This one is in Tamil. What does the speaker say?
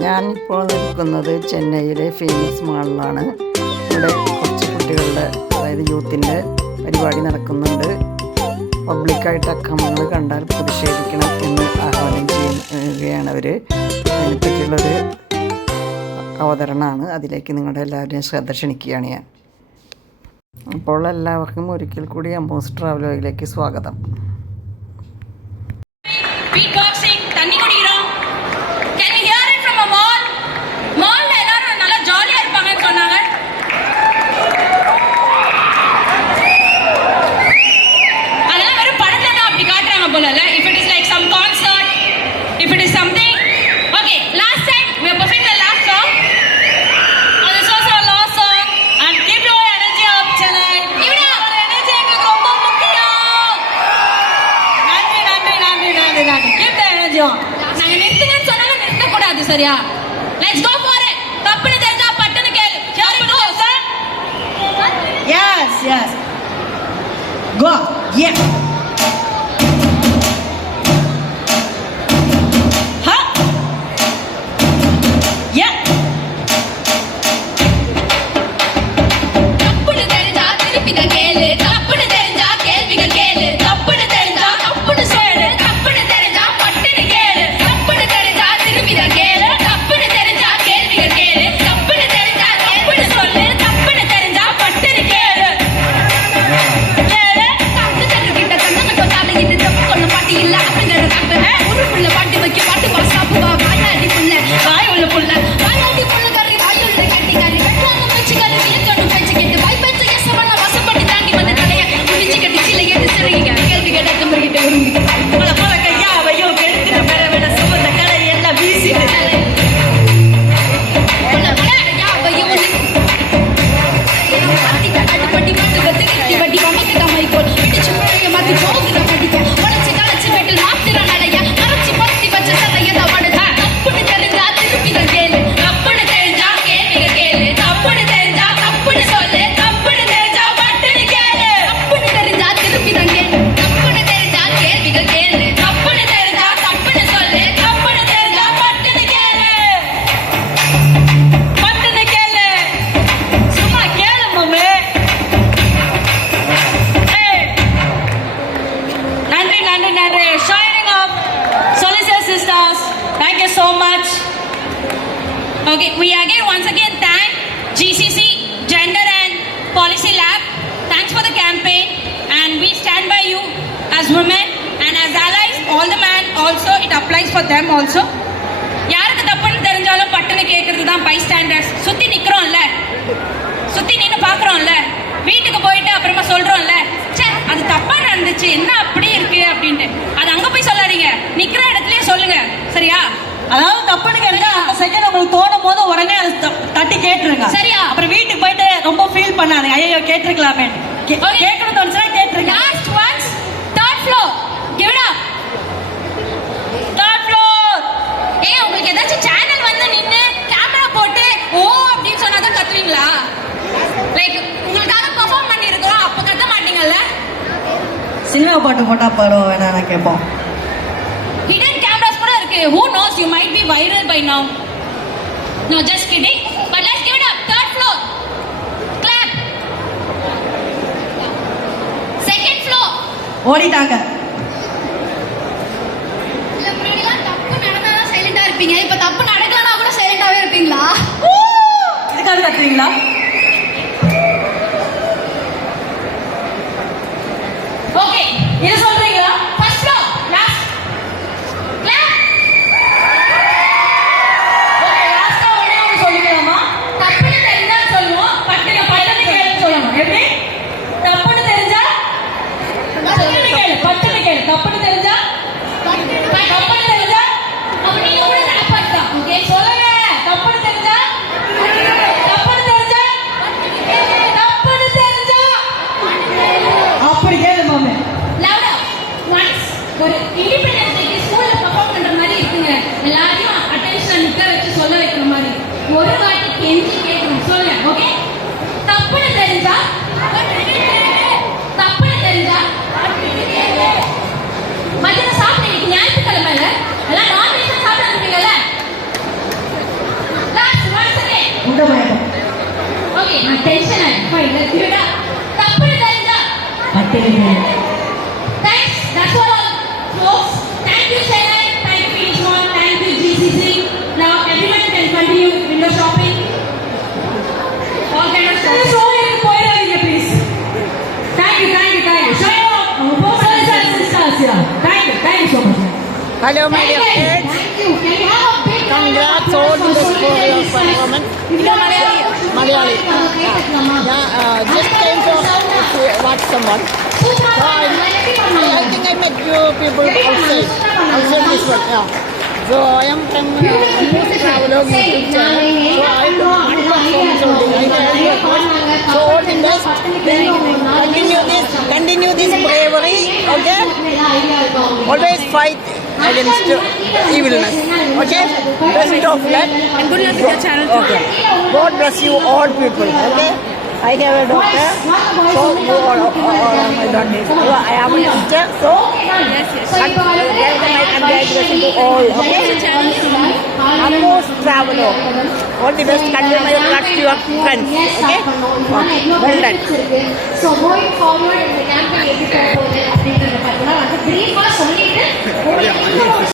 ഞാനിപ്പോൾ നിൽക്കുന്നത് ചെന്നൈയിലെ ഫീനിക്സ് മാളിലാണ്. ഇവിടെ കുറച്ച് കുട്ടികളുടെ അതായത് യൂത്തിൻ്റെ പരിപാടി നടക്കുന്നുണ്ട്. പബ്ലിക്കായിട്ട് അക്രമങ്ങൾ കണ്ടാൽ പ്രതിഷേധിക്കണം എന്ന് ആഹ്വാനം ചെയ്യുകയാണ് അവർ. അതിനെപ്പറ്റിയുള്ളൊരു അവതരണമാണ്. അതിലേക്ക് നിങ്ങളുടെ എല്ലാവരുടെയും ശ്രദ്ധ ക്ഷണിക്കുകയാണ് ഞാൻ. അപ്പോൾ എല്ലാവർക്കും ഒരിക്കൽ കൂടി അമ്മൂസ് ട്രാവലോഗിലേക്ക് സ്വാഗതം. சரியா? Let's go for it. தப்புன்னு தெரிஞ்சா பட்டுன்னு கேளு. Here it goes. Yes. Go. Yeah. Huh? Yeah. தப்புன்னு தெரிஞ்சா திருப்பி கேளு. தப்புன்னு தெரிஞ்சா கேள்விங்க கேளு. தப்புன்னு தெரிஞ்சா தப்புன்னு சொல்லு. தப்புன்னு தெரிஞ்சா பட்டுன்னு கேளு. தப்புன்னு தெரிஞ்சா திருப்பி கேளு. Okay, we once again thank GCC Gender and Policy Lab. Thanks for the campaign, and we stand by you as women and as allies. All the men also, it applies for them also. யாருக்கு தப்புன்னு தெரிஞ்சாலும் பட்டுன்னு கேட்கறது தான் பைஸ்டாண்டர்ஸ். சுத்தி நிக்கிறோம்ல, சுத்தி நின்று பாக்குறோம்ல, வீட்டுக்கு போயிட்டு அப்புறமா சொல்றோம்ல, சே அது தப்பா நடந்துச்சு, என்ன அப்படி இருக்கு அப்படின்ட்டு. அது அங்க போய் சொல்லாதீங்க, நிக்கிற இடத்துலயே சொல்லுங்க, சரியா? அதாவது தப்புன்னு கேட்டா அந்த செகண்ட் உங்களுக்கு தோணும் போது உடனே அது தட்டி கேட்டுருங்க, சரியா? அப்புறம் வீட்டுக்கு போயிட்டு ரொம்ப ஃபீல் பண்ணாதீங்க, ஐயோ கேட்டிருக்கலாமே. கேட்கணும் தோணுச்சுன்னா கேட்டுருங்க. Last ones, third floor. Give it up. Third floor. உங்களுக்கு ஏதாச்சும் சேனல் வந்து நின்னு கேமரா போட்டு ஓ அப்படின்னு சொன்னாதான் கத்துவீங்களா? லைக் உங்களுக்காக பெர்ஃபார்ம் பண்ணி இருக்கோம், அப்ப கத்த மாட்டீங்கல்ல? சினிமா பாட்டு போட்டா பரவ வேணா கேட்போம். Hidden cameras கூட இருக்கு. Who knows, you might be viral by now. No, just kidding. But let's give it up. Third floor. Clap. Second floor. ஓடிட்டாங்க. இல்ல முன்னாடிலாம் தப்பு நடந்தாதான் சைலண்டா இருப்பீங்க, இப்ப தப்பு நடக்கலனா கூட சைலண்டாவே இருப்பீங்களா? இதுக்காக கத்துவீங்களா? ஓகே, இது சொல்றீங்களா? First floor. Last. Clap. Okay, லாஸ்டா ஒண்ணே ஒன்னு சொல்லிக்கலாமா? தப்புன்னு தெரிஞ்சா சொல்லுவோம், பட்டுன்னு கேளு சொல்லணும். எப்படி? தப்புன்னு தெரிஞ்சா பட்டுன்னு கேளு, பட்டுன்னு கேளு. தப்புன்னு தெரிஞ்சா அப்ப நீங்க கூட ரேப்பர் தான். fine. Let's give it up. Tappadu tharida. Thanks. That's all, folks. Thank you, Chennai. Thank you, Phoenix. Thank you, GCC. Now everyone can continue window shopping. All kind of shopping. So please. Thank you. Show your brothers and sisters here. Thank you so much. Hello, my dear friends. Thank you. Can you have a big Congrats all to the for your performance. Malayali. Just came to watch someone. So I think I met you people outside this one. Yeah. So I am from Most Traveler YouTube channel. So I do performance only. So all the best. Continue this bravery. Okay. Always fight against evilness. Okay? Best of luck. And good luck with your channel too. Okay. God bless you all people. Okay? I have a daughter. So my daughter. So I am a teacher. So my congratulations to all. Okay? Almost Traveler. All the best. Convey my regards to your friends. Okay? Well done. So going forward in the campaign, எப்படி போக போகுது அப்படிங்கறத பத்தினா வந்து பிரீஃபா சொல்லிட்டு